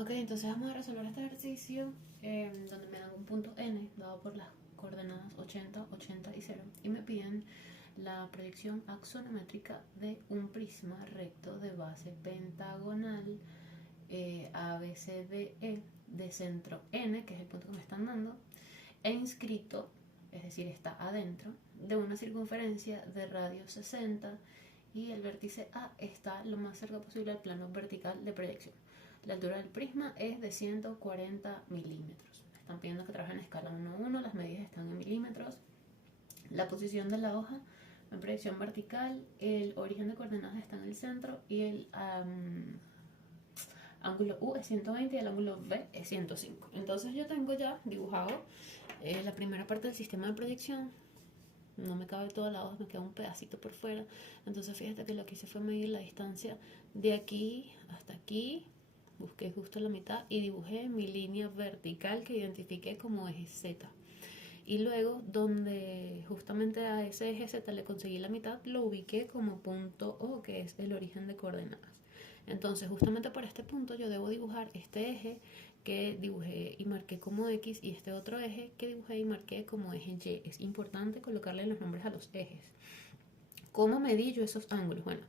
Ok, entonces vamos a resolver este ejercicio donde me dan un punto n dado por las coordenadas 80, 80 y 0 y me piden la proyección axonométrica de un prisma recto de base pentagonal ABCDE de centro n, que es el punto que me están dando, e inscrito, es decir, está adentro de una circunferencia de radio 60 y el vértice A está lo más cerca posible al plano vertical de proyección. La altura del prisma es de 140 milímetros. Están pidiendo que trabajen en escala 1 a 1, las medidas están en milímetros. La posición de la hoja en proyección vertical, el origen de coordenadas está en el centro y el ángulo U es 120 y el ángulo V es 105. Entonces yo tengo ya dibujado la primera parte del sistema de proyección. No me cabe toda la hoja, me queda un pedacito por fuera. Entonces fíjate que lo que hice fue medir la distancia de aquí hasta aquí. Busqué justo la mitad y dibujé mi línea vertical que identifiqué como eje Z. Y luego, donde justamente a ese eje Z le conseguí la mitad, lo ubiqué como punto O, que es el origen de coordenadas. Entonces, justamente por este punto yo debo dibujar este eje que dibujé y marqué como X y este otro eje que dibujé y marqué como eje Y. Es importante colocarle los nombres a los ejes. ¿Cómo medí yo esos ángulos? Bueno,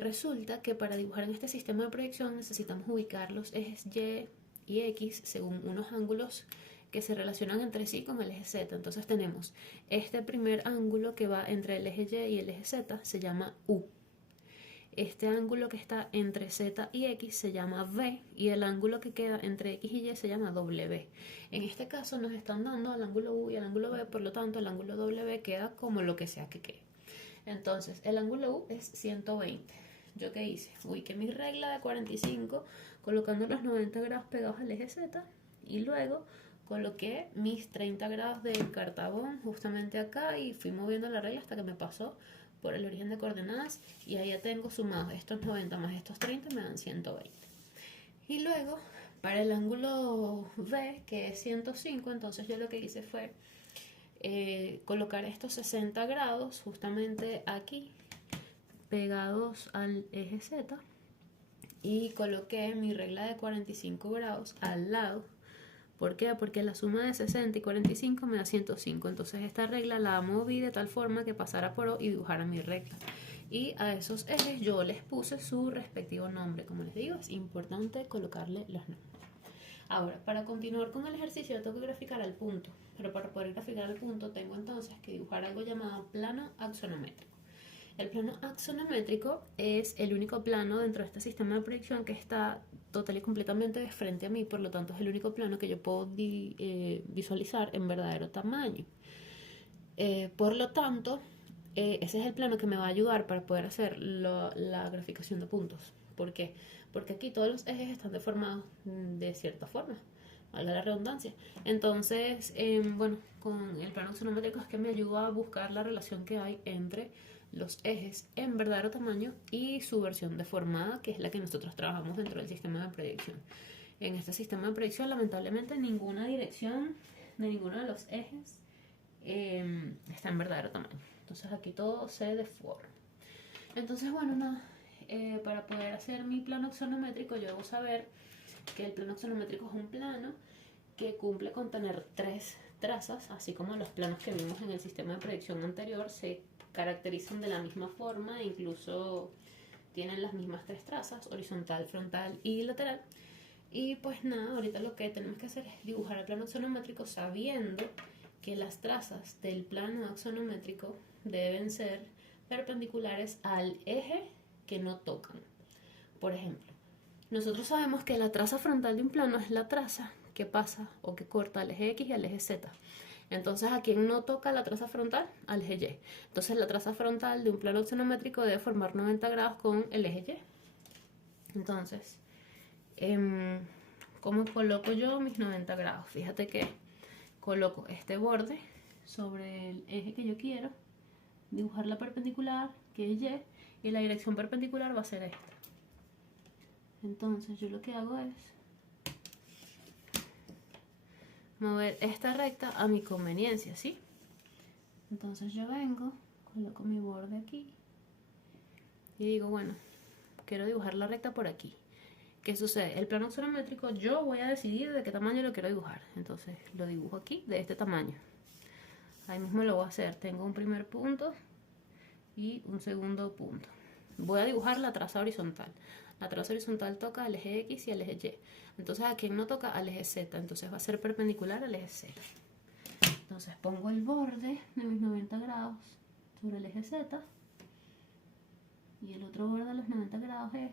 resulta que para dibujar en este sistema de proyección necesitamos ubicar los ejes Y y X según unos ángulos que se relacionan entre sí con el eje Z. Entonces tenemos este primer ángulo que va entre el eje Y y el eje Z, se llama U. Este ángulo que está entre Z y X se llama V y el ángulo que queda entre X y Y se llama W. En este caso nos están dando el ángulo U y el ángulo V, por lo tanto el ángulo W queda como lo que sea que quede. Entonces el ángulo U es 120. ¿Yo qué hice? Ubiqué mi regla de 45 colocando los 90 grados pegados al eje Z y luego coloqué mis 30 grados de cartabón justamente acá y fui moviendo la regla hasta que me pasó por el origen de coordenadas y ahí ya tengo sumados estos 90 más estos 30 me dan 120. Y luego para el ángulo V, que es 105, entonces yo lo que hice fue colocar estos 60 grados justamente aquí pegados al eje Z y coloqué mi regla de 45 grados al lado. ¿Por qué? Porque la suma de 60 y 45 me da 105. Entonces esta regla la moví de tal forma que pasara por O y dibujara mi recta. Y a esos ejes yo les puse su respectivo nombre. Como les digo, es importante colocarle los nombres. Ahora, para continuar con el ejercicio tengo que graficar al punto. Pero para poder graficar al punto tengo entonces que dibujar algo llamado plano axonométrico. El plano axonométrico es el único plano dentro de este sistema de proyección que está total y completamente de frente a mí, por lo tanto es el único plano que yo puedo visualizar en verdadero tamaño. Por lo tanto, ese es el plano que me va a ayudar para poder hacer la graficación de puntos. ¿Por qué? Porque aquí todos los ejes están deformados de cierta forma, valga la redundancia. Entonces, bueno, con el plano axonométrico es que me ayuda a buscar la relación que hay entre los ejes en verdadero tamaño y su versión deformada, que es la que nosotros trabajamos dentro del sistema de proyección. En este sistema de proyección, lamentablemente, ninguna dirección de ninguno de los ejes está en verdadero tamaño. Entonces aquí todo se deforma. Entonces, bueno, nada, para poder hacer mi plano axonométrico, yo debo saber que el plano axonométrico es un plano que cumple con tener 3 trazas, así como los planos que vimos en el sistema de proyección anterior se caracterizan de la misma forma e incluso tienen las mismas 3 trazas, horizontal, frontal y lateral. Y pues nada, ahorita lo que tenemos que hacer es dibujar el plano axonométrico sabiendo que las trazas del plano axonométrico deben ser perpendiculares al eje que no tocan. Por ejemplo, nosotros sabemos que la traza frontal de un plano es la traza que pasa o que corta al eje X y al eje Z. Entonces, ¿a quién no toca la traza frontal? Al eje Y. Entonces, la traza frontal de un plano axonométrico debe formar 90 grados con el eje Y. Entonces, ¿cómo coloco yo mis 90 grados? Fíjate que coloco este borde sobre el eje que yo quiero, dibujar la perpendicular, que es Y la dirección perpendicular va a ser esta. Entonces, yo lo que hago es mover esta recta a mi conveniencia, ¿sí? Entonces yo vengo, coloco mi borde aquí y digo, bueno, quiero dibujar la recta por aquí. ¿Qué sucede? El plano axonométrico yo voy a decidir de qué tamaño lo quiero dibujar. Entonces lo dibujo aquí de este tamaño. Ahí mismo lo voy a hacer. Tengo un primer punto y un segundo punto. Voy a dibujar la traza horizontal. La traza horizontal toca al eje X y al eje Y. Entonces aquí no toca al eje Z. Entonces va a ser perpendicular al eje Z. Entonces pongo el borde de mis 90 grados sobre el eje Z. Y el otro borde de los 90 grados es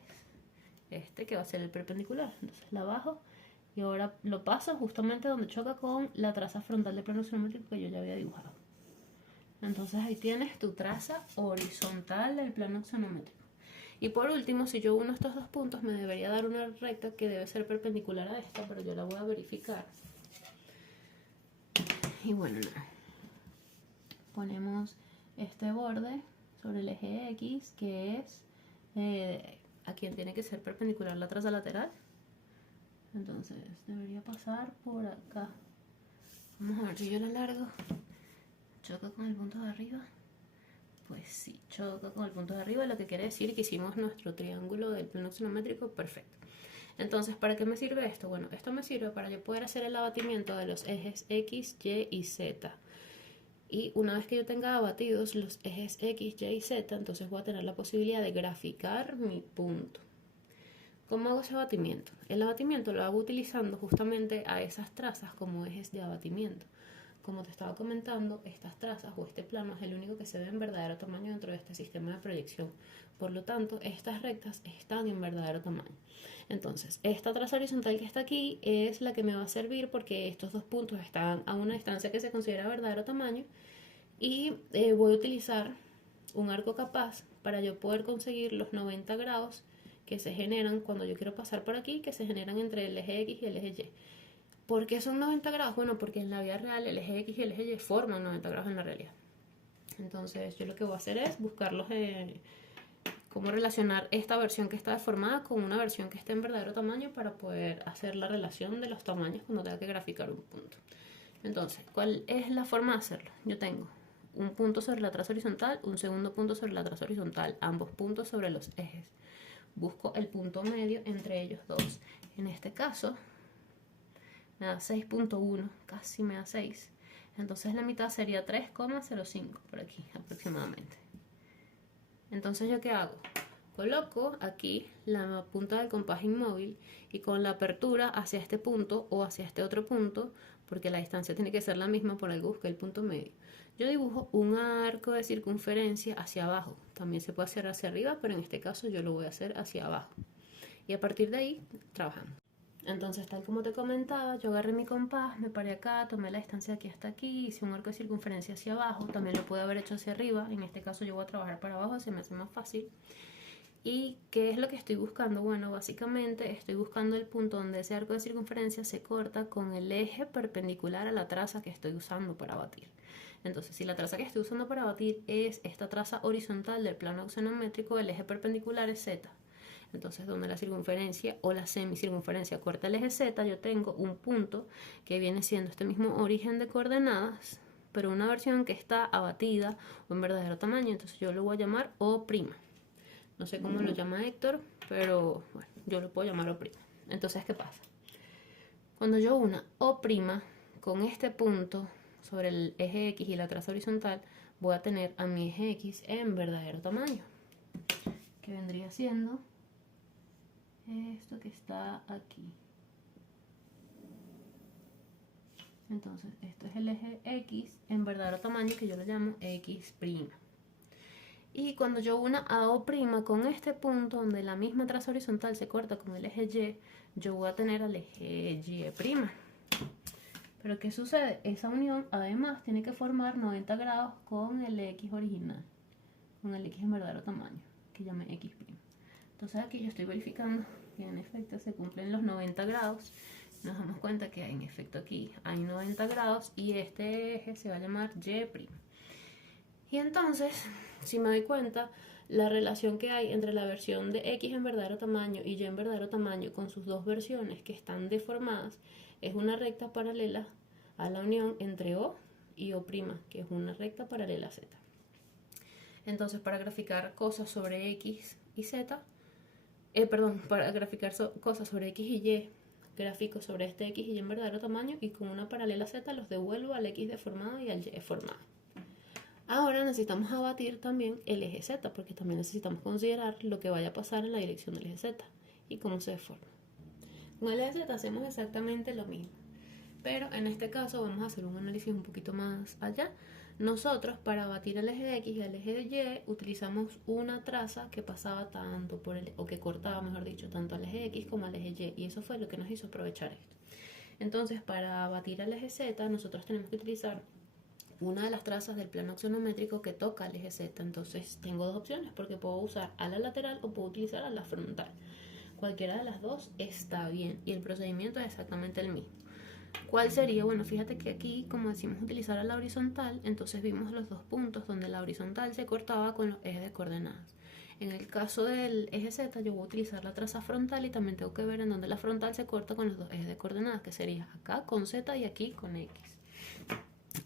este, que va a ser el perpendicular. Entonces la bajo y ahora lo paso justamente donde choca con la traza frontal del plano axonométrico que yo ya había dibujado. Entonces ahí tienes tu traza horizontal del plano axonométrico. Y por último, si yo uno estos dos puntos, me debería dar una recta que debe ser perpendicular a esta, pero yo la voy a verificar. Y bueno, nada. Ponemos este borde sobre el eje X, que es a quien tiene que ser perpendicular la traza lateral. Entonces debería pasar por acá. Vamos a ver si yo la largo. ¿Choca con el punto de arriba? Pues sí, choca con el punto de arriba, lo que quiere decir que hicimos nuestro triángulo del plano axonométrico perfecto. Entonces, ¿para qué me sirve esto? Bueno, esto me sirve para yo poder hacer el abatimiento de los ejes X, Y y Z. Y una vez que yo tenga abatidos los ejes X, Y y Z, entonces voy a tener la posibilidad de graficar mi punto. ¿Cómo hago ese abatimiento? El abatimiento lo hago utilizando justamente a esas trazas como ejes de abatimiento. Como te estaba comentando, estas trazas o este plano es el único que se ve en verdadero tamaño dentro de este sistema de proyección. Por lo tanto, estas rectas están en verdadero tamaño. Entonces, esta traza horizontal que está aquí es la que me va a servir porque estos dos puntos están a una distancia que se considera verdadero tamaño y voy a utilizar un arco capaz para yo poder conseguir los 90 grados que se generan cuando yo quiero pasar por aquí, que se generan entre el eje X y el eje Y. ¿Por qué son 90 grados? Bueno, porque en la vida real el eje X y el eje Y forman 90 grados en la realidad. Entonces yo lo que voy a hacer es buscarlos cómo relacionar esta versión que está deformada con una versión que esté en verdadero tamaño para poder hacer la relación de los tamaños cuando tenga que graficar un punto. Entonces, ¿cuál es la forma de hacerlo? Yo tengo un punto sobre la traza horizontal, un segundo punto sobre la traza horizontal, ambos puntos sobre los ejes. Busco el punto medio entre ellos dos. En este caso me da 6.1, casi me da 6. Entonces la mitad sería 3,05 por aquí aproximadamente. Entonces ¿yo qué hago? Coloco aquí la punta del compás inmóvil y con la apertura hacia este punto o hacia este otro punto, porque la distancia tiene que ser la misma, por algo busqué el punto medio. Yo dibujo un arco de circunferencia hacia abajo. También se puede hacer hacia arriba, pero en este caso yo lo voy a hacer hacia abajo. Y a partir de ahí trabajamos. Entonces, tal como te comentaba, yo agarré mi compás, me paré acá, tomé la distancia aquí hasta aquí, hice un arco de circunferencia hacia abajo, también lo pude haber hecho hacia arriba, en este caso yo voy a trabajar para abajo, se me hace más fácil. ¿Y qué es lo que estoy buscando? Bueno, básicamente estoy buscando el punto donde ese arco de circunferencia se corta con el eje perpendicular a la traza que estoy usando para batir. Entonces, si la traza que estoy usando para batir es esta traza horizontal del plano axonométrico, el eje perpendicular es Z. Entonces, donde la circunferencia o la semicircunferencia corta el eje Z, yo tengo un punto que viene siendo este mismo origen de coordenadas, pero una versión que está abatida o en verdadero tamaño. Entonces, yo lo voy a llamar O'. No sé cómo lo llama Héctor, pero bueno, yo lo puedo llamar O'. Entonces, ¿qué pasa? Cuando yo una O' con este punto sobre el eje X y la traza horizontal, voy a tener a mi eje X en verdadero tamaño, que vendría siendo esto que está aquí. Entonces, esto es el eje X en verdadero tamaño, que yo lo llamo X'. Y cuando yo una a O' con este punto donde la misma traza horizontal se corta con el eje Y, yo voy a tener al eje Y'. Pero ¿qué sucede? Esa unión además tiene que formar 90 grados con el X original, con el X en verdadero tamaño, que llame X'. Entonces aquí yo estoy verificando que en efecto se cumplen los 90 grados. Nos damos cuenta que en efecto aquí hay 90 grados y este eje se va a llamar Y'. Y entonces, si me doy cuenta, la relación que hay entre la versión de X en verdadero tamaño y Y en verdadero tamaño con sus dos versiones que están deformadas es una recta paralela a la unión entre O y O', que es una recta paralela a Z. Entonces, para graficar cosas sobre X y Z, perdón, para graficar cosas sobre X y Y, gráfico sobre este X y Y en verdadero tamaño y con una paralela Z los devuelvo al X deformado y al Y deformado. Ahora necesitamos abatir también el eje Z, porque también necesitamos considerar lo que vaya a pasar en la dirección del eje Z y cómo se deforma. Con el eje Z hacemos exactamente lo mismo, pero en este caso vamos a hacer un análisis un poquito más allá. Nosotros para abatir el eje X y el eje Y utilizamos una traza que pasaba tanto por el, o que cortaba, mejor dicho, tanto al eje X como al eje Y, y eso fue lo que nos hizo aprovechar esto. Entonces, para abatir al eje Z, nosotros tenemos que utilizar una de las trazas del plano axonométrico que toca el eje Z. Entonces tengo dos opciones, porque puedo usar ala lateral o puedo utilizar ala frontal. Cualquiera de las dos está bien y el procedimiento es exactamente el mismo. ¿Cuál sería? Bueno, fíjate que aquí, como decimos utilizar a la horizontal, entonces vimos los dos puntos donde la horizontal se cortaba con los ejes de coordenadas. En el caso del eje Z, yo voy a utilizar la traza frontal y también tengo que ver en dónde la frontal se corta con los dos ejes de coordenadas, que sería acá con Z y aquí con X.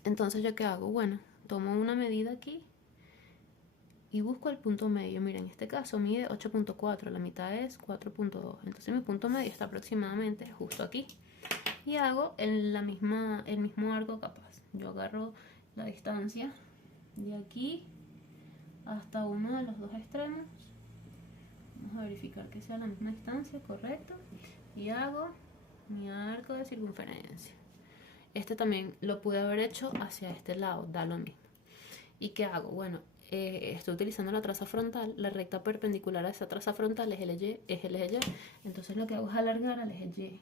Entonces, ¿yo qué hago? Bueno, tomo una medida aquí y busco el punto medio. Mira, en este caso mide 8.4, la mitad es 4.2. Entonces mi punto medio está aproximadamente justo aquí. Y hago el mismo arco capaz. Yo agarro la distancia de aquí hasta uno de los dos extremos. Vamos a verificar que sea la misma distancia, correcto. Y hago mi arco de circunferencia. Este también lo pude haber hecho hacia este lado, da lo mismo. ¿Y qué hago? Bueno, estoy utilizando la traza frontal, la recta perpendicular a esa traza frontal es el eje Y, entonces lo que hago es alargar al eje Y.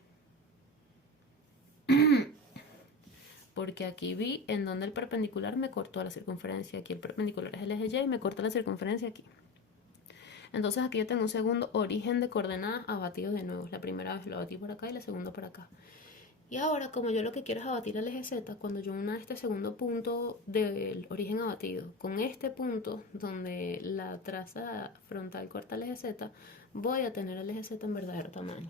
Porque aquí vi en donde el perpendicular me cortó la circunferencia, aquí el perpendicular es el eje Y y me corta la circunferencia aquí. Entonces aquí yo tengo un segundo origen de coordenadas abatido de nuevo. La primera vez lo abatí por acá y la segunda por acá. Y ahora, como yo lo que quiero es abatir el eje Z, cuando yo una este segundo punto del origen abatido con este punto donde la traza frontal corta el eje Z, voy a tener el eje Z en verdadero tamaño.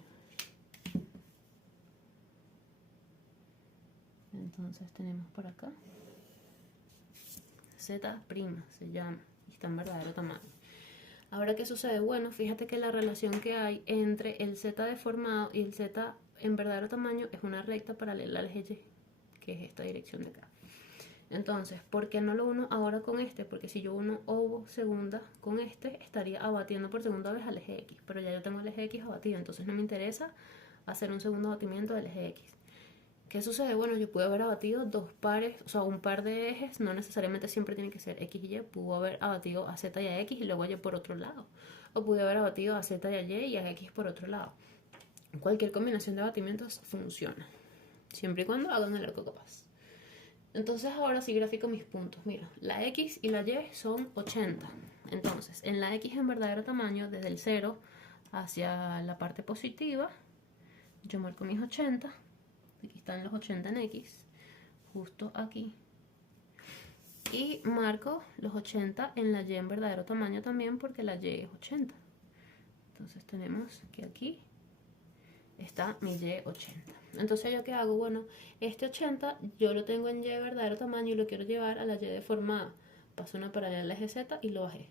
Entonces tenemos por acá Z' se llama y está en verdadero tamaño. Ahora, ¿qué sucede? Bueno, fíjate que la relación que hay entre el Z deformado y el Z en verdadero tamaño es una recta paralela al eje Y, que es esta dirección de acá. Entonces, ¿por qué no lo uno ahora con este? Porque si yo uno ovo segunda con este, estaría abatiendo por segunda vez al eje X, pero ya yo tengo el eje X abatido, entonces no me interesa hacer un segundo abatimiento del eje X. ¿Qué sucede? Bueno, yo pude haber abatido dos pares, o sea, un par de ejes, no necesariamente siempre tiene que ser X y Y, pude haber abatido a Z y a X y luego a Y por otro lado, o pude haber abatido a Z y a Y y a X por otro lado. Cualquier combinación de abatimientos funciona, siempre y cuando hagan el arco capaz. Entonces ahora sí grafico mis puntos. Mira, la X y la Y son 80. Entonces, en la X en verdadero tamaño, desde el 0 hacia la parte positiva, yo marco mis 80. Aquí están los 80 en X, justo aquí. Y marco los 80 en la Y en verdadero tamaño también, porque la Y es 80. Entonces tenemos que aquí está mi Y 80. Entonces, ¿yo qué hago? Bueno, este 80 yo lo tengo en Y de verdadero tamaño y lo quiero llevar a la Y deformada. Paso una paralela al eje Z y lo bajé.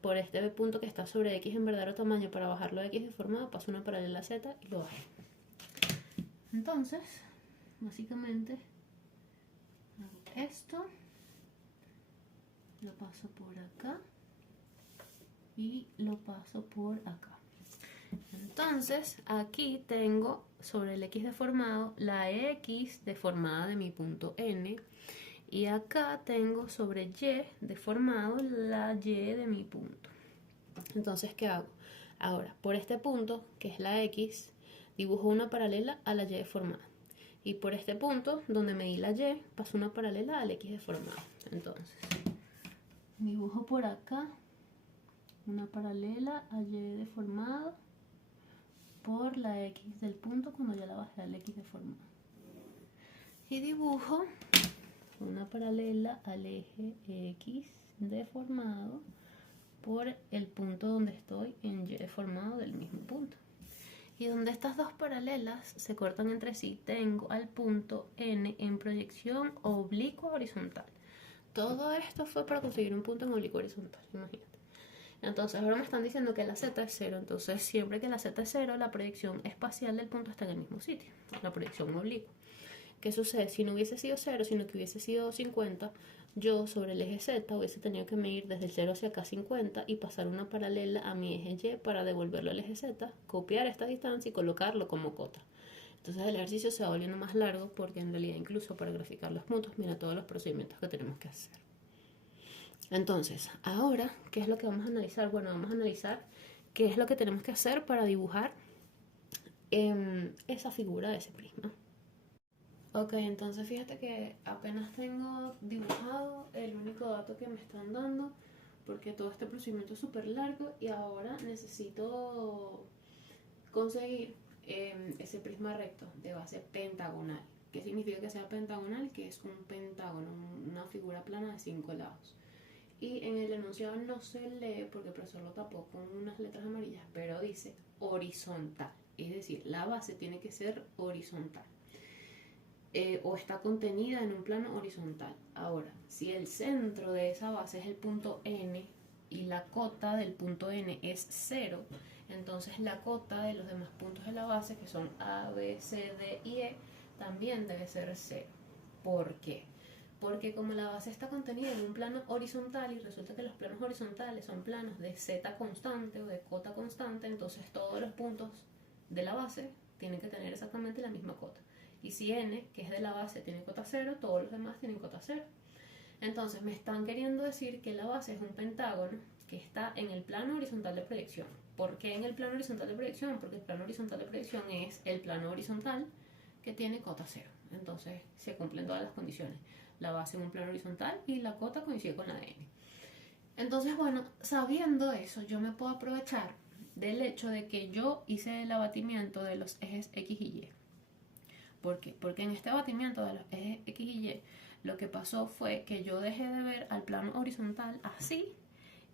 Por este punto que está sobre X en verdadero tamaño, para bajarlo a X deformado, paso una paralela a Z y lo bajé. Entonces, básicamente, hago esto, lo paso por acá y lo paso por acá. Entonces, aquí tengo sobre el X deformado la X deformada de mi punto N. Y acá tengo sobre Y deformado la Y de mi punto. Entonces, ¿qué hago? Ahora, por este punto, que es la X, dibujo una paralela a la Y deformada. Y por este punto, donde medí la Y, paso una paralela al X deformado. Entonces, dibujo por acá una paralela a Y deformado por la X del punto cuando ya la bajé al X deformado. Y dibujo una paralela al eje X deformado por el punto donde estoy en Y deformado del mismo punto. Y donde estas dos paralelas se cortan entre sí, tengo al punto N en proyección oblicua horizontal. Todo esto fue para conseguir un punto en oblicuo horizontal, imagínate. Entonces ahora me están diciendo que la z es 0, entonces siempre que la z es 0, la proyección espacial del punto está en el mismo sitio, la proyección oblicua. ¿Qué sucede? Si no hubiese sido 0, sino que hubiese sido 50, yo sobre el eje z hubiese tenido que medir desde el 0 hacia acá 50 y pasar una paralela a mi eje y para devolverlo al eje z, copiar esta distancia y colocarlo como cota. Entonces el ejercicio se va volviendo más largo porque en realidad incluso para graficar los puntos, mira todos los procedimientos que tenemos que hacer. Entonces, ahora, ¿qué es lo que vamos a analizar? Bueno, vamos a analizar qué es lo que tenemos que hacer para dibujar esa figura de ese prisma. Ok, entonces fíjate que apenas tengo dibujado el único dato que me están dando porque todo este procedimiento es súper largo y ahora necesito conseguir ese prisma recto de base pentagonal. ¿Qué significa que sea pentagonal? Que es un pentágono, una figura plana de 5 lados. Y en el enunciado no se lee porque el profesor lo tapó con unas letras amarillas, pero dice horizontal. Es decir, la base tiene que ser horizontal. O está contenida en un plano horizontal. Ahora, si el centro de esa base es el punto N y la cota del punto N es 0, entonces la cota de los demás puntos de la base, que son A, B, C, D y E, también debe ser 0. ¿Por qué? Porque como la base está contenida en un plano horizontal y resulta que los planos horizontales son planos de z constante o de cota constante, entonces todos los puntos de la base tienen que tener exactamente la misma cota. Y si n, que es de la base, tiene cota 0, todos los demás tienen cota 0. Entonces me están queriendo decir que la base es un pentágono que está en el plano horizontal de proyección. ¿Por qué en el plano horizontal de proyección? Porque el plano horizontal de proyección es el plano horizontal que tiene cota 0. Entonces se cumplen todas las condiciones. La base en un plano horizontal y la cota coincide con la de n. Entonces, bueno, sabiendo eso, yo me puedo aprovechar del hecho de que yo hice el abatimiento de los ejes X y Y. ¿Por qué? Porque en este abatimiento de los ejes X y Y, lo que pasó fue que yo dejé de ver al plano horizontal así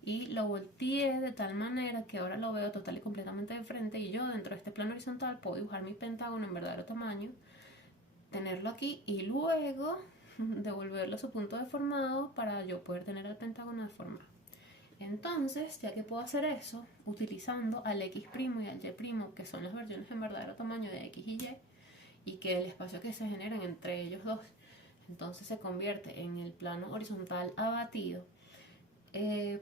y lo volteé de tal manera que ahora lo veo total y completamente de frente y yo dentro de este plano horizontal puedo dibujar mi pentágono en verdadero tamaño, tenerlo aquí y luego devolverlo a su punto deformado para yo poder tener el pentágono deformado. Entonces, ya que puedo hacer eso, utilizando al X' y al Y', que son las versiones en verdadero tamaño de X y Y que el espacio que se genera entre ellos dos, entonces se convierte en el plano horizontal abatido,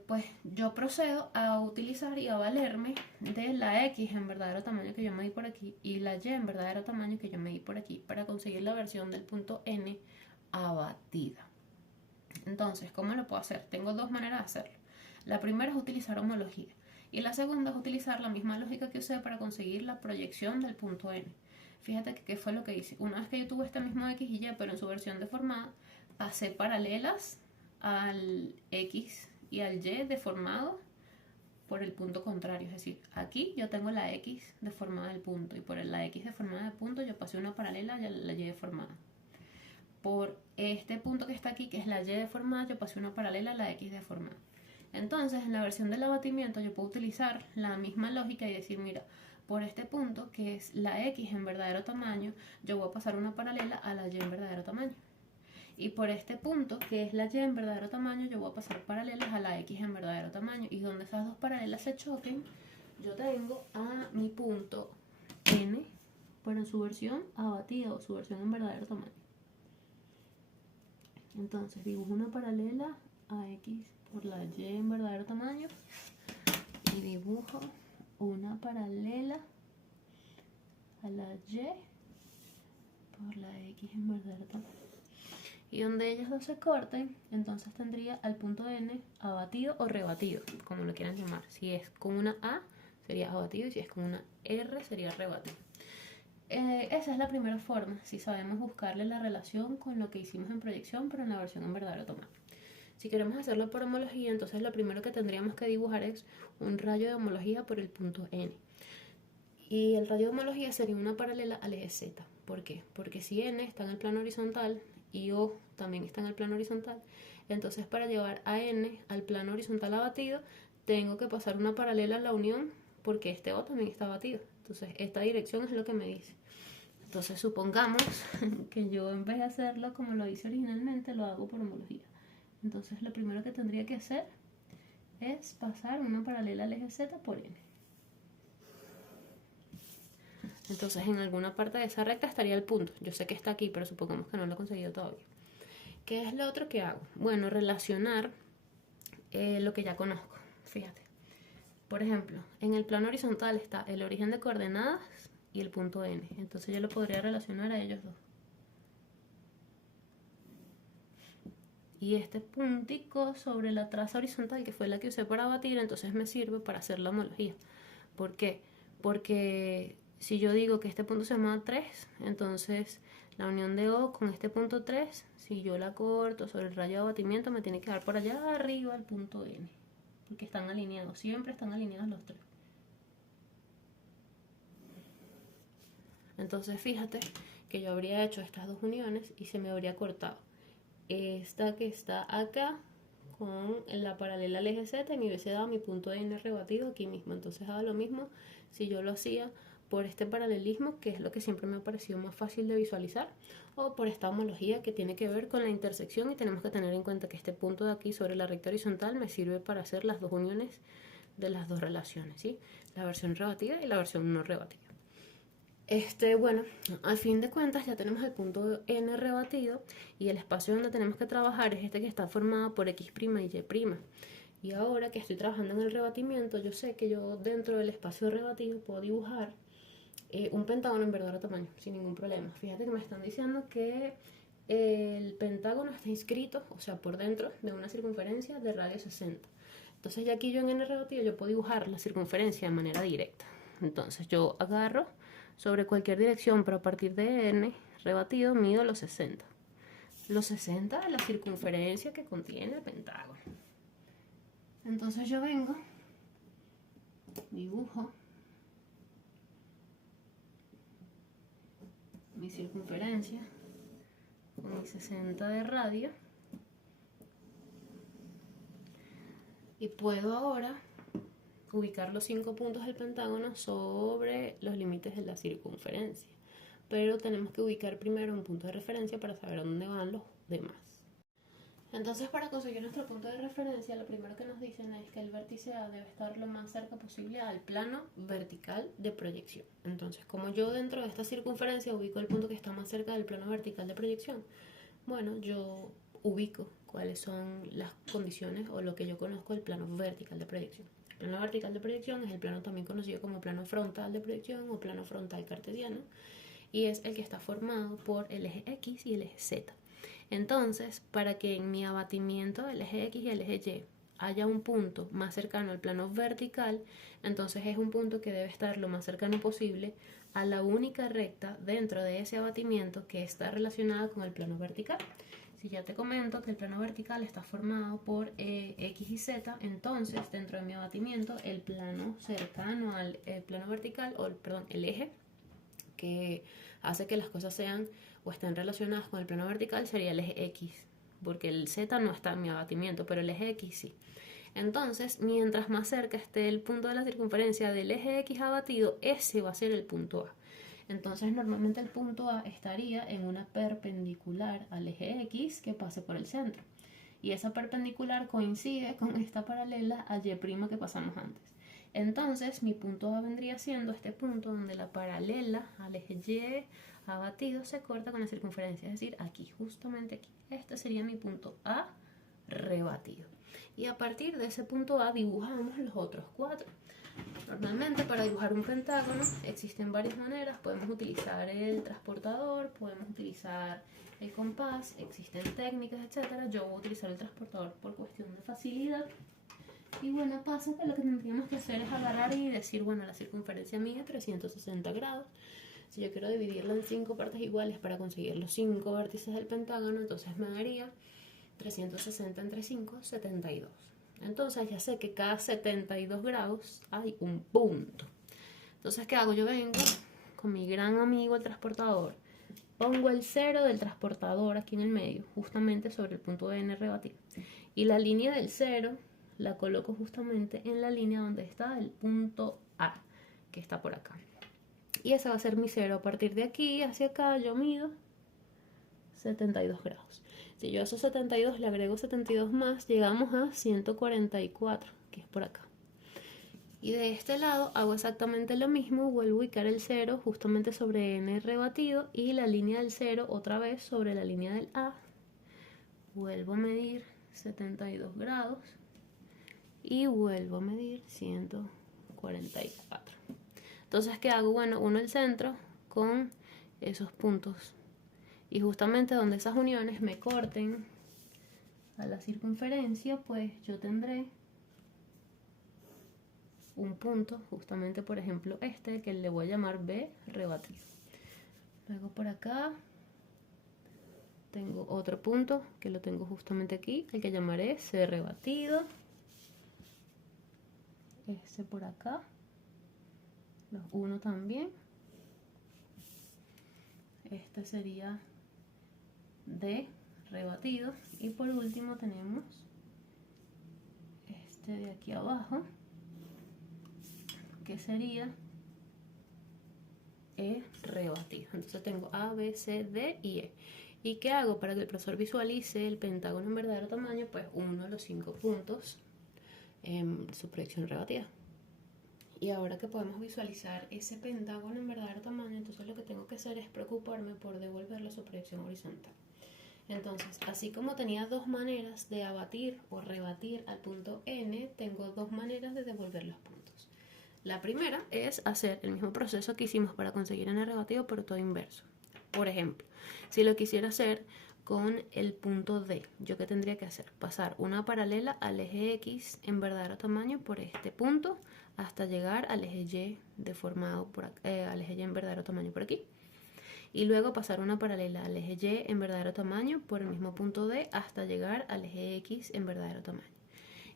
pues yo procedo a utilizar y a valerme de la X en verdadero tamaño que yo medí por aquí y la Y en verdadero tamaño que yo medí por aquí para conseguir la versión del punto N abatida. Entonces, ¿cómo lo puedo hacer? Tengo dos maneras de hacerlo. La primera es utilizar homología y la segunda es utilizar la misma lógica que usé para conseguir la proyección del punto N. Fíjate que qué fue lo que hice. Una vez que yo tuve este mismo X y Y, pero en su versión deformada, pasé paralelas al X y al Y deformado por el punto contrario. Es decir, aquí yo tengo la X deformada del punto y por la X deformada del punto yo pasé una paralela a la Y deformada. Por este punto que está aquí, que es la Y deformada, yo pasé una paralela a la X deformada. Entonces, en la versión del abatimiento yo puedo utilizar la misma lógica y decir, mira, por este punto, que es la X en verdadero tamaño, yo voy a pasar una paralela a la Y en verdadero tamaño. Y por este punto, que es la Y en verdadero tamaño, yo voy a pasar paralelas a la X en verdadero tamaño. Y donde esas dos paralelas se choquen, yo tengo a mi punto N, pero en su versión abatida o su versión en verdadero tamaño. Entonces dibujo una paralela a X por la Y en verdadero tamaño y dibujo una paralela a la Y por la X en verdadero tamaño. Y donde ellas dos se corten, entonces tendría al punto N abatido o rebatido, como lo quieran llamar. Si es con una A, sería abatido, y si es con una R, sería rebatido. Esa es la primera forma, si sabemos buscarle la relación con lo que hicimos en proyección, pero en la versión en verdadero tamaño. Si queremos hacerlo por homología, entonces lo primero que tendríamos que dibujar es un rayo de homología por el punto N. Y el rayo de homología sería una paralela al eje Z. ¿Por qué? Porque si N está en el plano horizontal y O también está en el plano horizontal, entonces para llevar a N al plano horizontal abatido, tengo que pasar una paralela a la unión porque este O también está abatido. Entonces esta dirección es lo que me dice. Entonces supongamos que yo en vez de hacerlo como lo hice originalmente, lo hago por homología. Entonces lo primero que tendría que hacer es pasar una paralela al eje Z por N. Entonces en alguna parte de esa recta estaría el punto. Yo sé que está aquí, pero supongamos que no lo he conseguido todavía. ¿Qué es lo otro que hago? Bueno, relacionar lo que ya conozco. Fíjate. Por ejemplo, en el plano horizontal está el origen de coordenadas y el punto N. Entonces yo lo podría relacionar a ellos dos. Y este puntico sobre la traza horizontal, que fue la que usé para batir, entonces me sirve para hacer la homología. ¿Por qué? Porque si yo digo que este punto se llama 3, entonces la unión de O con este punto 3, si yo la corto sobre el rayo de abatimiento, me tiene que dar por allá arriba el punto N. Porque están alineados, siempre están alineados los tres. Entonces fíjate que yo habría hecho estas dos uniones y se me habría cortado esta que está acá con la paralela al eje Z y me hubiese dado mi punto N rebatido aquí mismo. Entonces hago lo mismo si yo lo hacía por este paralelismo, que es lo que siempre me ha parecido más fácil de visualizar, o por esta homología que tiene que ver con la intersección, y tenemos que tener en cuenta que este punto de aquí sobre la recta horizontal me sirve para hacer las dos uniones de las dos relaciones, ¿sí? La versión rebatida y la versión no rebatida. Bueno, al fin de cuentas ya tenemos el punto N rebatido y el espacio donde tenemos que trabajar es este que está formado por X' y Y'. Y ahora que estoy trabajando en el rebatimiento, yo sé que yo dentro del espacio rebatido puedo dibujar un pentágono en verdadero tamaño, sin ningún problema. Fíjate que me están diciendo que el pentágono está inscrito, o sea, por dentro de una circunferencia de radio 60. Entonces ya aquí yo en N rebatido yo puedo dibujar la circunferencia de manera directa. Entonces yo agarro sobre cualquier dirección, pero a partir de N rebatido mido los 60. Los 60 es la circunferencia que contiene el pentágono. Entonces yo vengo, dibujo mi circunferencia con mi 60 de radio y puedo ahora ubicar los 5 puntos del pentágono sobre los límites de la circunferencia, pero tenemos que ubicar primero un punto de referencia para saber a dónde van los demás. Entonces, para conseguir nuestro punto de referencia, lo primero que nos dicen es que el vértice A debe estar lo más cerca posible al plano vertical de proyección. Entonces, como yo dentro de esta circunferencia ubico el punto que está más cerca del plano vertical de proyección, bueno, yo ubico cuáles son las condiciones o lo que yo conozco del plano vertical de proyección. El plano vertical de proyección es el plano también conocido como plano frontal de proyección o plano frontal cartesiano, y es el que está formado por el eje X y el eje Z. Entonces, para que en mi abatimiento del eje X y el eje Y haya un punto más cercano al plano vertical, entonces es un punto que debe estar lo más cercano posible a la única recta dentro de ese abatimiento que está relacionada con el plano vertical. Si ya te comento que el plano vertical está formado por X y Z, entonces dentro de mi abatimiento el plano cercano al plano vertical, o perdón, el eje que hace que las cosas sean o estén relacionadas con el plano vertical sería el eje X, porque el Z no está en mi abatimiento, pero el eje X sí. Entonces, mientras más cerca esté el punto de la circunferencia del eje X abatido, ese va a ser el punto A. Entonces, normalmente el punto A estaría en una perpendicular al eje X que pase por el centro. Y esa perpendicular coincide con esta paralela a Y' que pasamos antes. Entonces, mi punto A vendría siendo este punto donde la paralela al eje Y abatido se corta con la circunferencia, es decir, aquí, justamente aquí. Este sería mi punto A rebatido. Y a partir de ese punto A dibujamos los otros 4. Normalmente para dibujar un pentágono existen varias maneras. Podemos utilizar el transportador, podemos utilizar el compás, existen técnicas, etc. Yo voy a utilizar el transportador por cuestión de facilidad. Y bueno, pasa que lo que tendríamos que hacer es agarrar y decir, bueno, la circunferencia mide 360 grados. Si yo quiero dividirla en 5 partes iguales para conseguir los 5 vértices del pentágono, entonces me daría 360 entre 5, 72. Entonces ya sé que cada 72 grados hay un punto. Entonces, ¿qué hago? Yo vengo con mi gran amigo el transportador, pongo el 0 del transportador aquí en el medio, justamente sobre el punto de N rebatido. Y la línea del 0 la coloco justamente en la línea donde está el punto A, que está por acá. Y ese va a ser mi 0. A partir de aquí hacia acá yo mido 72 grados. Si yo a esos 72 le agrego 72 más, llegamos a 144. que es por acá. Y de este lado hago exactamente lo mismo, vuelvo a ubicar el 0 justamente sobre n rebatido y la línea del 0 otra vez sobre la línea del A. Vuelvo a medir 72 grados y vuelvo a medir 144. Entonces, ¿qué hago? Bueno, uno el centro con esos puntos y justamente donde esas uniones me corten a la circunferencia, pues yo tendré un punto, justamente por ejemplo este, que le voy a llamar B rebatido. Luego por acá tengo otro punto que lo tengo justamente aquí, el que llamaré C rebatido. Este por acá, los 1 también. Este sería D rebatido. Y por último tenemos este de aquí abajo, que sería E rebatido. Entonces tengo A, B, C, D y E. ¿Y qué hago para que el profesor visualice el pentágono en verdadero tamaño? Pues uno de los 5 puntos en su proyección rebatida. Y ahora que podemos visualizar ese pentágono en verdadero tamaño, entonces lo que tengo que hacer es preocuparme por devolverle su proyección horizontal. Entonces, así como tenía dos maneras de abatir o rebatir al punto N, tengo dos maneras de devolver los puntos. La primera es hacer el mismo proceso que hicimos para conseguir N rebatido, pero todo inverso. Por ejemplo, si lo quisiera hacer con el punto D, ¿yo qué tendría que hacer? Pasar una paralela al eje X en verdadero tamaño por este punto hasta llegar al eje Y deformado por al eje Y en verdadero tamaño por aquí. Y luego pasar una paralela al eje Y en verdadero tamaño por el mismo punto D hasta llegar al eje X en verdadero tamaño.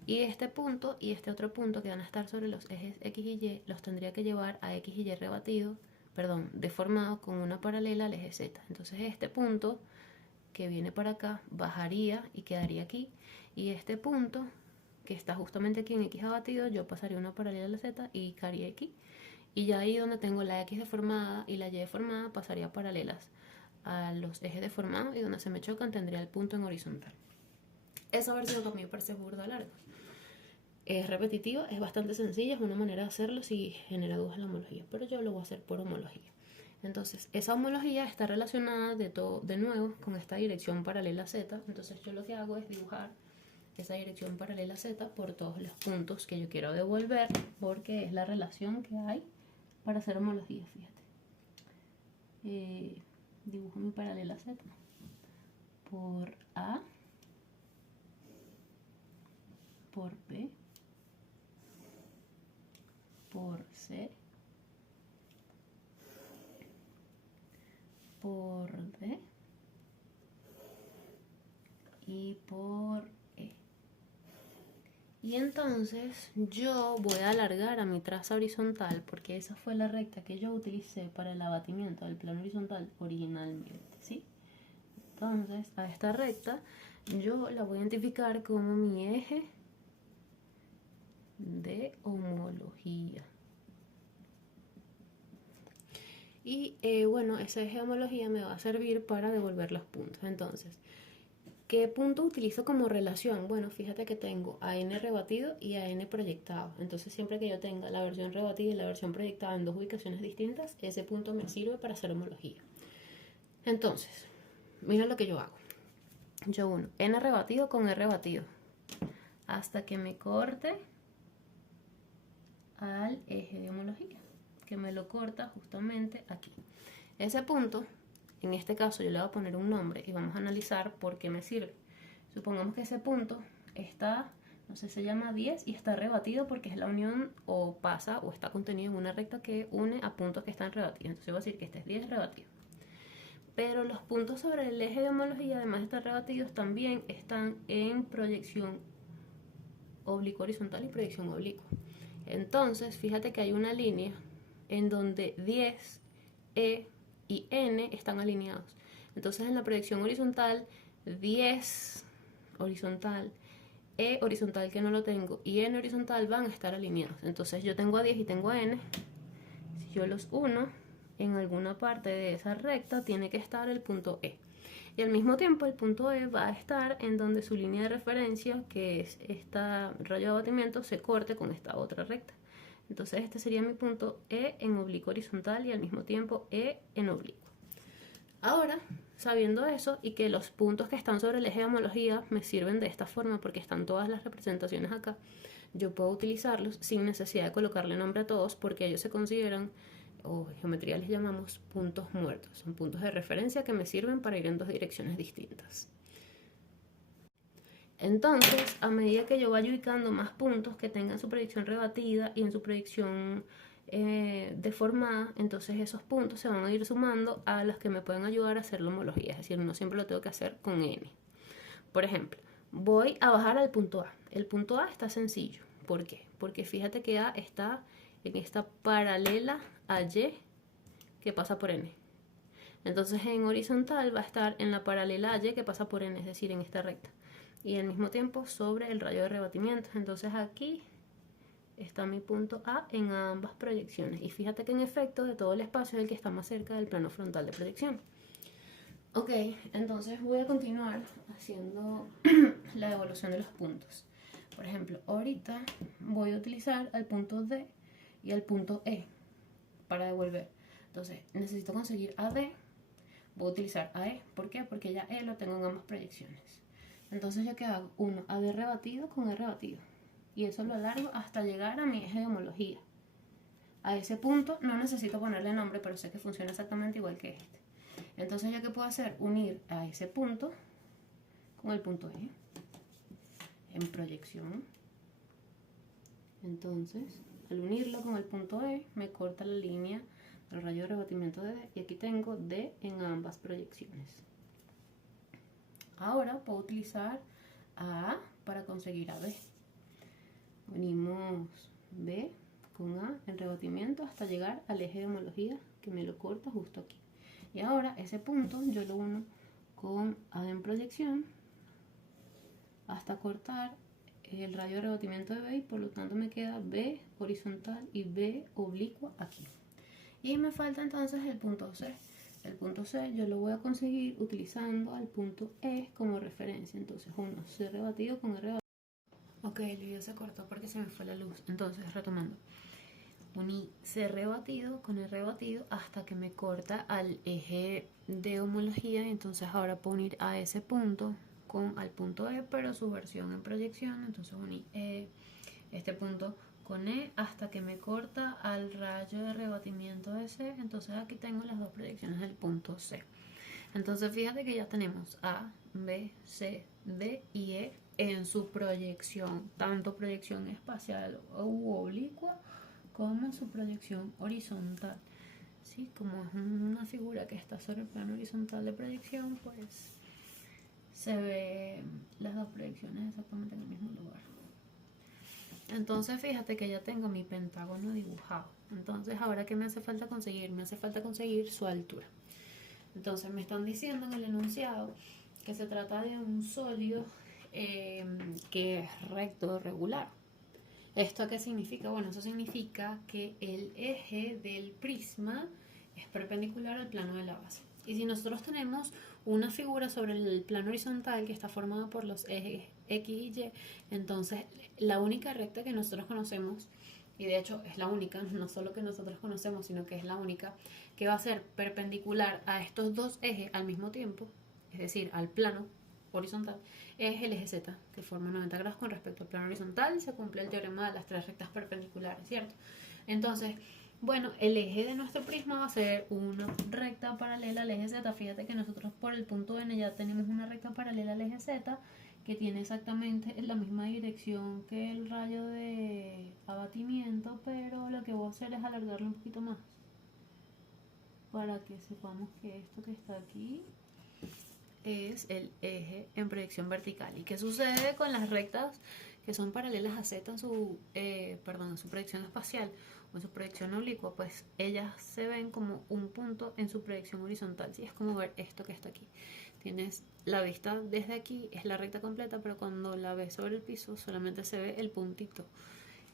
Y este punto y este otro punto que van a estar sobre los ejes X y Y los tendría que llevar a X y Y deformado con una paralela al eje Z. Entonces este punto que viene para acá bajaría y quedaría aquí. Y este punto que está justamente aquí en X abatido, yo pasaría una paralela a la Z y caería aquí. Y ya ahí donde tengo la X deformada y la Y deformada pasaría paralelas a los ejes deformados y donde se me chocan tendría el punto en horizontal. Esa versión que a mí me parece burda larga. Es repetitiva, es bastante sencilla, es una manera de hacerlo si genera dudas la homología, pero yo lo voy a hacer por homología. Entonces, esa homología está relacionada de nuevo con esta dirección paralela Z. Entonces yo lo que hago es dibujar esa dirección paralela Z por todos los puntos que yo quiero devolver, porque es la relación que hay para hacer homología, fíjate. Dibujo mi paralela Z por A, por B, por C, por D y por E. Y entonces yo voy a alargar a mi traza horizontal, porque esa fue la recta que yo utilicé para el abatimiento del plano horizontal originalmente, ¿sí? Entonces a esta recta yo la voy a identificar como mi eje de homología. Y bueno, ese eje de homología me va a servir para devolver los puntos. Entonces, ¿qué punto utilizo como relación? Bueno, fíjate que tengo a n rebatido y a n proyectado. Entonces, siempre que yo tenga la versión rebatida y la versión proyectada en dos ubicaciones distintas, ese punto me sirve para hacer homología. Entonces, mira lo que yo hago. Yo uno n rebatido con r rebatido hasta que me corte al eje de homología, que me lo corta justamente aquí. Ese punto, en este caso yo le voy a poner un nombre y vamos a analizar por qué me sirve. Supongamos que ese punto está, no sé, se llama 10 y está rebatido porque es la unión o pasa o está contenido en una recta que une a puntos que están rebatidos. Entonces voy a decir que este es 10 rebatido. Pero los puntos sobre el eje de homología, además de estar rebatidos, también están en proyección oblicua horizontal y proyección oblicua. Entonces, fíjate que hay una línea en donde 10, E y N están alineados. Entonces, en la proyección horizontal, 10 horizontal, E horizontal que no lo tengo y N horizontal van a estar alineados. Entonces, yo tengo a 10 y tengo a N. Si yo los uno, en alguna parte de esa recta tiene que estar el punto E. Y al mismo tiempo el punto E va a estar en donde su línea de referencia, que es esta rayo de abatimiento, se corte con esta otra recta. Entonces este sería mi punto E en oblicuo horizontal y al mismo tiempo E en oblicuo. Ahora, sabiendo eso y que los puntos que están sobre el eje de homología me sirven de esta forma porque están todas las representaciones acá, yo puedo utilizarlos sin necesidad de colocarle nombre a todos porque ellos se consideran, o en geometría les llamamos puntos muertos. Son puntos de referencia que me sirven para ir en dos direcciones distintas. Entonces, a medida que yo vaya ubicando más puntos que tengan su proyección rebatida y en su proyección deformada, entonces esos puntos se van a ir sumando a los que me pueden ayudar a hacer la homología. Es decir, no siempre lo tengo que hacer con n. Por ejemplo, voy a bajar al punto A. El punto A está sencillo. ¿Por qué? Porque fíjate que A está en esta paralela a Y que pasa por N. Entonces en horizontal va a estar en la paralela a Y que pasa por N, es decir, en esta recta. Y al mismo tiempo sobre el rayo de rebatimiento. Entonces aquí está mi punto A en ambas proyecciones. Y fíjate que en efecto de todo el espacio es el que está más cerca del plano frontal de proyección. Ok, entonces voy a continuar haciendo la devolución de los puntos. Por ejemplo, ahorita voy a utilizar al punto D y al punto E para devolver. Entonces necesito conseguir AD, voy a utilizar AE. ¿Por qué? Porque ya E lo tengo en ambas proyecciones. Entonces yo que hago uno AD rebatido con E rebatido. Y eso lo alargo hasta llegar a mi eje de homología. A ese punto no necesito ponerle nombre, pero sé que funciona exactamente igual que este. Entonces yo que puedo hacer, unir a ese punto con el punto E en proyección. Entonces al unirlo con el punto E me corta la línea del rayo de rebatimiento de D y aquí tengo D en ambas proyecciones. Ahora puedo utilizar A para conseguir a B. Unimos B con A en rebatimiento hasta llegar al eje de homología que me lo corta justo aquí. Y ahora ese punto yo lo uno con A en proyección hasta cortar el radio de rebatimiento de B y por lo tanto me queda B horizontal y B oblicua aquí. Y me falta entonces el punto C. El punto C yo lo voy a conseguir utilizando al punto E como referencia. Entonces uno C rebatido con E rebatido. Ok, el video se cortó porque se me fue la luz. Entonces retomando. Uní C rebatido con E rebatido hasta que me corta al eje de homología y entonces ahora puedo unir a ese punto con al punto E pero su versión en proyección. Entonces uní este punto con E hasta que me corta al rayo de rebatimiento de C. Entonces aquí tengo las dos proyecciones del punto C. Entonces fíjate que ya tenemos A, B, C, D y E en su proyección, tanto proyección espacial u oblicua como su proyección horizontal. ¿Sí? Como es una figura que está sobre el plano horizontal de proyección, pues se ve las dos proyecciones exactamente en el mismo lugar. Entonces fíjate que ya tengo mi pentágono dibujado. Entonces ahora ¿qué me hace falta conseguir? Me hace falta conseguir su altura. Entonces me están diciendo en el enunciado que se trata de un sólido que es recto regular. ¿Esto qué significa? Bueno, eso significa que el eje del prisma es perpendicular al plano de la base. Y si nosotros tenemos una figura sobre el plano horizontal que está formada por los ejes X y Y, entonces la única recta que nosotros conocemos, y de hecho es la única, no solo que nosotros conocemos, sino que es la única, que va a ser perpendicular a estos dos ejes al mismo tiempo, es decir, al plano horizontal, es el eje Z, que forma 90 grados con respecto al plano horizontal y se cumple el teorema de las tres rectas perpendiculares, ¿cierto? Entonces, bueno, el eje de nuestro prisma va a ser una recta paralela al eje Z. Fíjate que nosotros por el punto N ya tenemos una recta paralela al eje Z que tiene exactamente la misma dirección que el rayo de abatimiento, pero lo que voy a hacer es alargarlo un poquito más para que sepamos que esto que está aquí es el eje en proyección vertical. ¿Y qué sucede con las rectas que son paralelas a Z en su, en su proyección espacial o en su proyección oblicua? Pues ellas se ven como un punto en su proyección horizontal. ¿Sí? Es como ver esto que está aquí. Tienes la vista desde aquí, es la recta completa, pero cuando la ves sobre el piso solamente se ve el puntito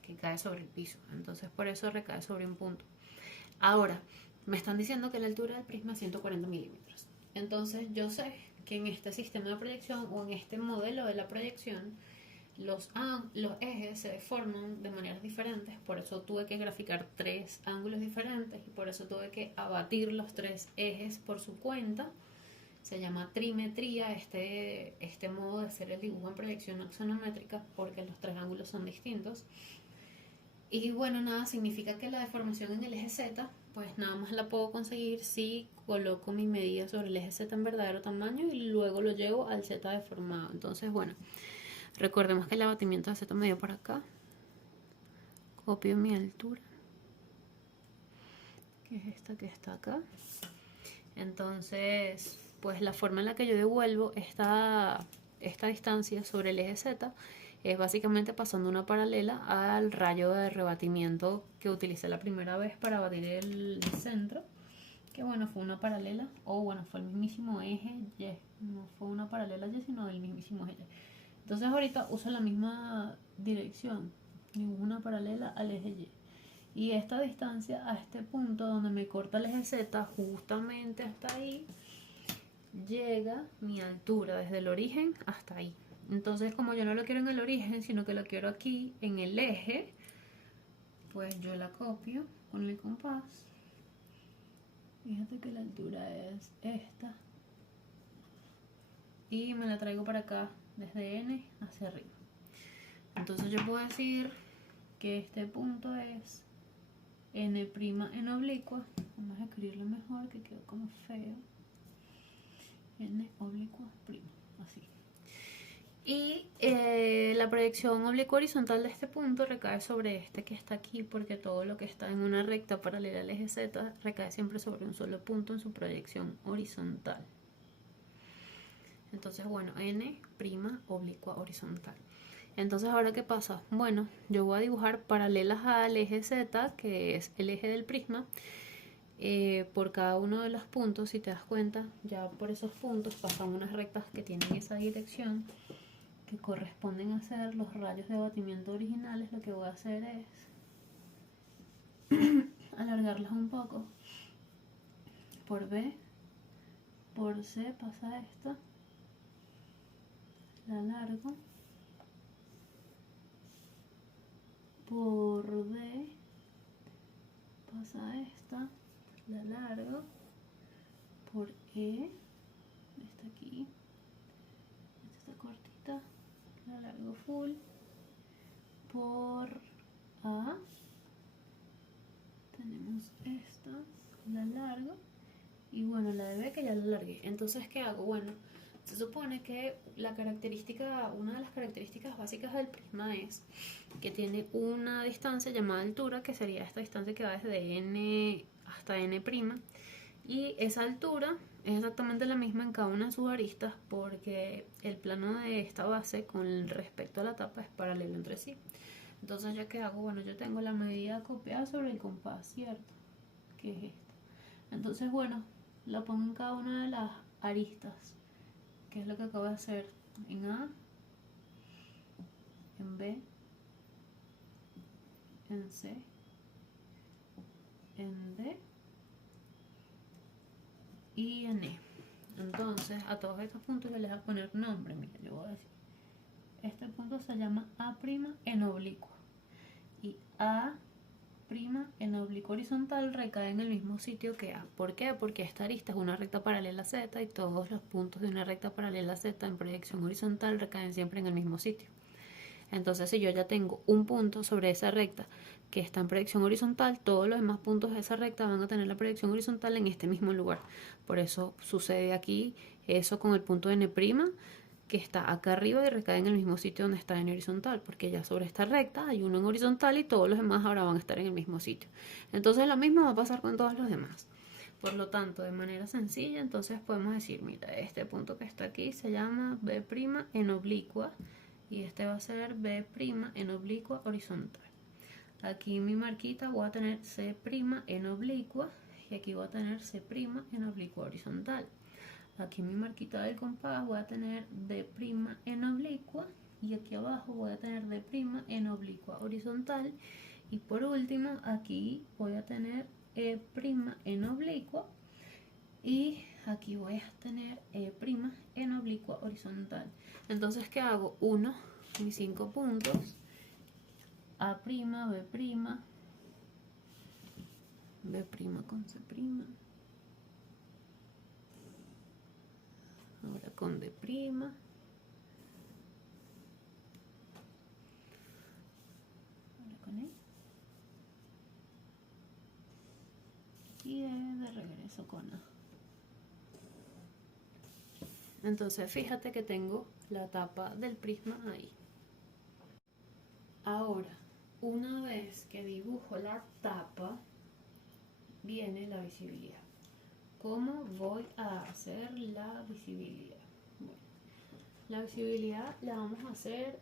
que cae sobre el piso. Entonces por eso recae sobre un punto. Ahora, me están diciendo que la altura del prisma es 140 milímetros. Entonces yo sé que en este sistema de proyección o en este modelo de la proyección los ejes se deforman de maneras diferentes, por eso tuve que graficar 3 ángulos diferentes y por eso tuve que abatir los 3 ejes por su cuenta. Se llama trimetría este modo de hacer el dibujo en proyección axonométrica, porque los 3 ángulos son distintos. Y bueno, nada, significa que la deformación en el eje Z, pues nada más la puedo conseguir si coloco mi medida sobre el eje Z en verdadero tamaño y luego lo llevo al Z deformado. Entonces, bueno, recordemos que el abatimiento de Z me dio por acá. Copio mi altura, que es esta que está acá. Entonces, pues la forma en la que yo devuelvo esta distancia sobre el eje Z es básicamente pasando una paralela al rayo de rebatimiento que utilicé la primera vez para batir el centro, que bueno, fue una paralela, o bueno, fue el mismísimo eje Y, no fue una paralela Y, sino el mismísimo eje Y. Entonces ahorita uso la misma dirección, ninguna paralela al eje Y. Y esta distancia a este punto donde me corta el eje Z, justamente hasta ahí, llega mi altura desde el origen hasta ahí. Entonces, como yo no lo quiero en el origen, sino que lo quiero aquí en el eje, pues yo la copio con el compás. Fíjate que la altura es esta. Y me la traigo para acá, desde N hacia arriba. Entonces yo puedo decir que este punto es N' en oblicua. Vamos a escribirlo mejor, que quedó como feo. N oblicua prima, así. Y la proyección oblicua horizontal de este punto recae sobre este que está aquí, porque todo lo que está en una recta paralela al eje Z recae siempre sobre un solo punto en su proyección horizontal. Entonces, bueno, N' oblicua horizontal. Entonces, ¿ahora qué pasa? Bueno, yo voy a dibujar paralelas al eje Z, que es el eje del prisma, por cada uno de los puntos. Si te das cuenta, ya por esos puntos pasan unas rectas que tienen esa dirección, que corresponden a ser los rayos de abatimiento originales. Lo que voy a hacer es alargarlas un poco. Por B, por C pasa esta, la alargo. Por D pasa esta, la alargo. Por E, esta aquí, esta está cortita, la alargo full. Por A tenemos esta, la alargo. Y bueno, la de B que ya la alargué. Entonces, ¿qué hago? Bueno, se supone que una de las características básicas del prisma es que tiene una distancia llamada altura, que sería esta distancia que va desde N hasta N'. Y esa altura es exactamente la misma en cada una de sus aristas, porque el plano de esta base con respecto a la tapa es paralelo entre sí. Entonces, ¿ya qué hago? Bueno, yo tengo la medida copiada sobre el compás, ¿cierto? Que es esta. Entonces, bueno, la pongo en cada una de las aristas, que es lo que acabo de hacer en A, en B, en C, en D y en E. Entonces, a todos estos puntos yo les voy a poner nombre. Mira, yo voy a decir, este punto se llama A' en oblicua, y A' en oblicuo horizontal recae en el mismo sitio que A. ¿Por qué? Porque esta arista es una recta paralela a Z, y todos los puntos de una recta paralela a Z en proyección horizontal recaen siempre en el mismo sitio. Entonces, si yo ya tengo un punto sobre esa recta que está en proyección horizontal, todos los demás puntos de esa recta van a tener la proyección horizontal en este mismo lugar. Por eso sucede aquí eso con el punto N', que está acá arriba y recae en el mismo sitio donde está en horizontal, porque ya sobre esta recta hay uno en horizontal y todos los demás ahora van a estar en el mismo sitio. Entonces lo mismo va a pasar con todos los demás. Por lo tanto, de manera sencilla, entonces podemos decir, mira, este punto que está aquí se llama B' en oblicua, y este va a ser B' en oblicua horizontal. Aquí en mi marquita voy a tener C' en oblicua, y aquí voy a tener C' en oblicua horizontal. Aquí en mi marquita del compás voy a tener D' en oblicua, y aquí abajo voy a tener D' en oblicua horizontal. Y por último, aquí voy a tener E' en oblicua, y aquí voy a tener E' en oblicua horizontal. Entonces, ¿qué hago? 1, mis 5 puntos, A', B', B' con C', ahora con D', ahora con E, y de regreso con A. Entonces fíjate que tengo la tapa del prisma ahí. Ahora, una vez que dibujo la tapa, viene la visibilidad. ¿Cómo voy a hacer la visibilidad? Bueno, la visibilidad la vamos a hacer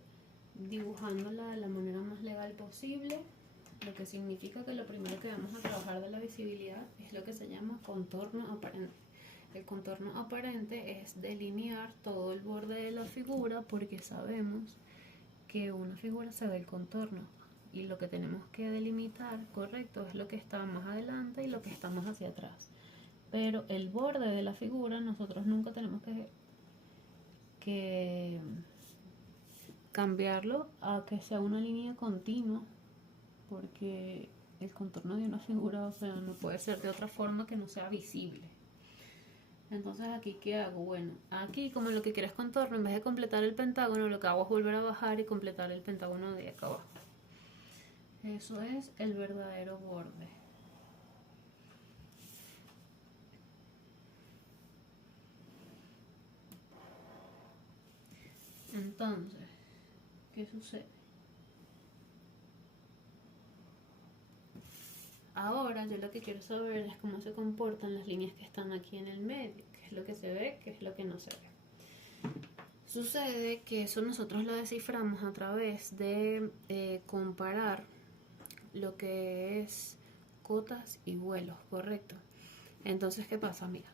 dibujándola de la manera más legal posible, lo que significa que lo primero que vamos a trabajar de la visibilidad es lo que se llama contorno aparente. El contorno aparente es delinear todo el borde de la figura, porque sabemos que una figura se ve el contorno y lo que tenemos que delimitar, correcto, es lo que está más adelante y lo que está más hacia atrás. Pero el borde de la figura nosotros nunca tenemos que cambiarlo a que sea una línea continua, porque el contorno de una figura, o sea, no puede ser de otra forma que no sea visible. Entonces aquí, ¿qué hago? Bueno, aquí como lo que quiero es contorno, en vez de completar el pentágono, lo que hago es volver a bajar y completar el pentágono de acá abajo. Eso es el verdadero borde. Entonces, ¿qué sucede? Ahora yo lo que quiero saber es cómo se comportan las líneas que están aquí en el medio, qué es lo que se ve, qué es lo que no se ve. Sucede que eso nosotros lo desciframos a través de comparar lo que es cotas y vuelos, correcto. Entonces, ¿qué pasa? Mira,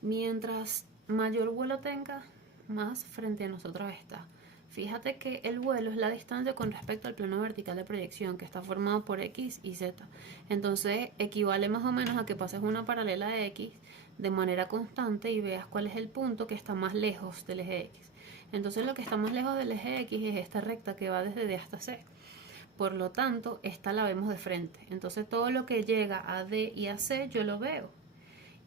mientras mayor vuelo tenga, más frente a nosotros está. Fíjate que el vuelo es la distancia con respecto al plano vertical de proyección, que está formado por X y Z. Entonces equivale más o menos a que pases una paralela de X de manera constante y veas cuál es el punto que está más lejos del eje X. Entonces lo que está más lejos del eje X es esta recta que va desde D hasta C. Por lo tanto, esta la vemos de frente. Entonces todo lo que llega a D y a C yo lo veo.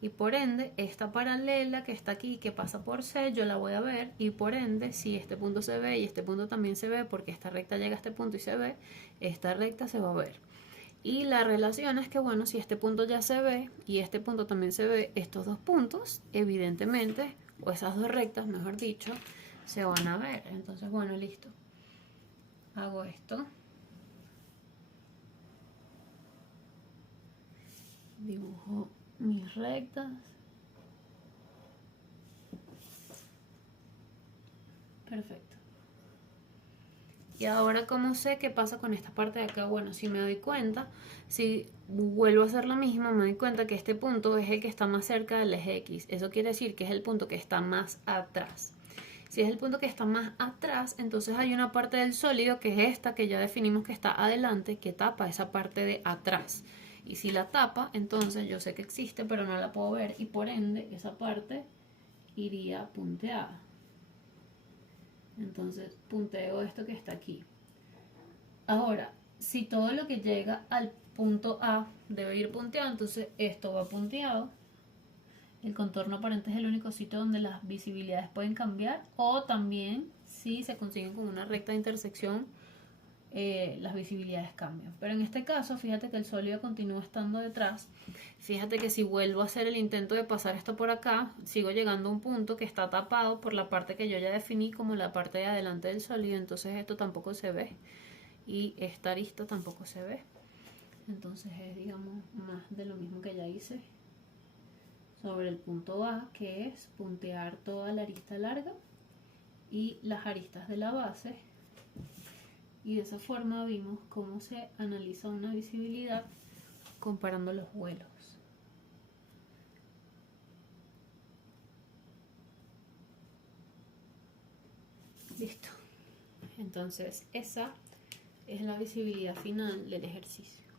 Y por ende, esta paralela que está aquí, que pasa por C, yo la voy a ver. Y por ende, si este punto se ve y este punto también se ve, porque esta recta llega a este punto y se ve, esta recta se va a ver. Y la relación es que, bueno, si este punto ya se ve y este punto también se ve, estos dos puntos, evidentemente, o esas dos rectas, mejor dicho, se van a ver. Entonces, bueno, listo. Hago esto. Dibujo mis rectas. Perfecto. Y ahora, ¿cómo sé qué pasa con esta parte de acá? Bueno, si me doy cuenta, si vuelvo a hacer lo mismo, me doy cuenta que este punto es el que está más cerca del eje X. Eso quiere decir que es el punto que está más atrás. Si es el punto que está más atrás, entonces hay una parte del sólido que es esta, que ya definimos que está adelante, que tapa esa parte de atrás. Y si la tapa, entonces yo sé que existe, pero no la puedo ver, y por ende esa parte iría punteada. Entonces punteo esto que está aquí. Ahora, si todo lo que llega al punto A debe ir punteado, entonces esto va punteado. El contorno aparente es el único sitio donde las visibilidades pueden cambiar, o también si se consiguen con una recta de intersección, las visibilidades cambian. Pero en este caso, fíjate que el sólido continúa estando detrás. Fíjate que si vuelvo a hacer el intento de pasar esto por acá, sigo llegando a un punto que está tapado por la parte que yo ya definí como la parte de adelante del sólido. Entonces esto tampoco se ve y esta arista tampoco se ve. Entonces es, digamos, más de lo mismo que ya hice sobre el punto A, que es puntear toda la arista larga y las aristas de la base. Y de esa forma vimos cómo se analiza una visibilidad comparando los vuelos. Listo. Entonces esa es la visibilidad final del ejercicio.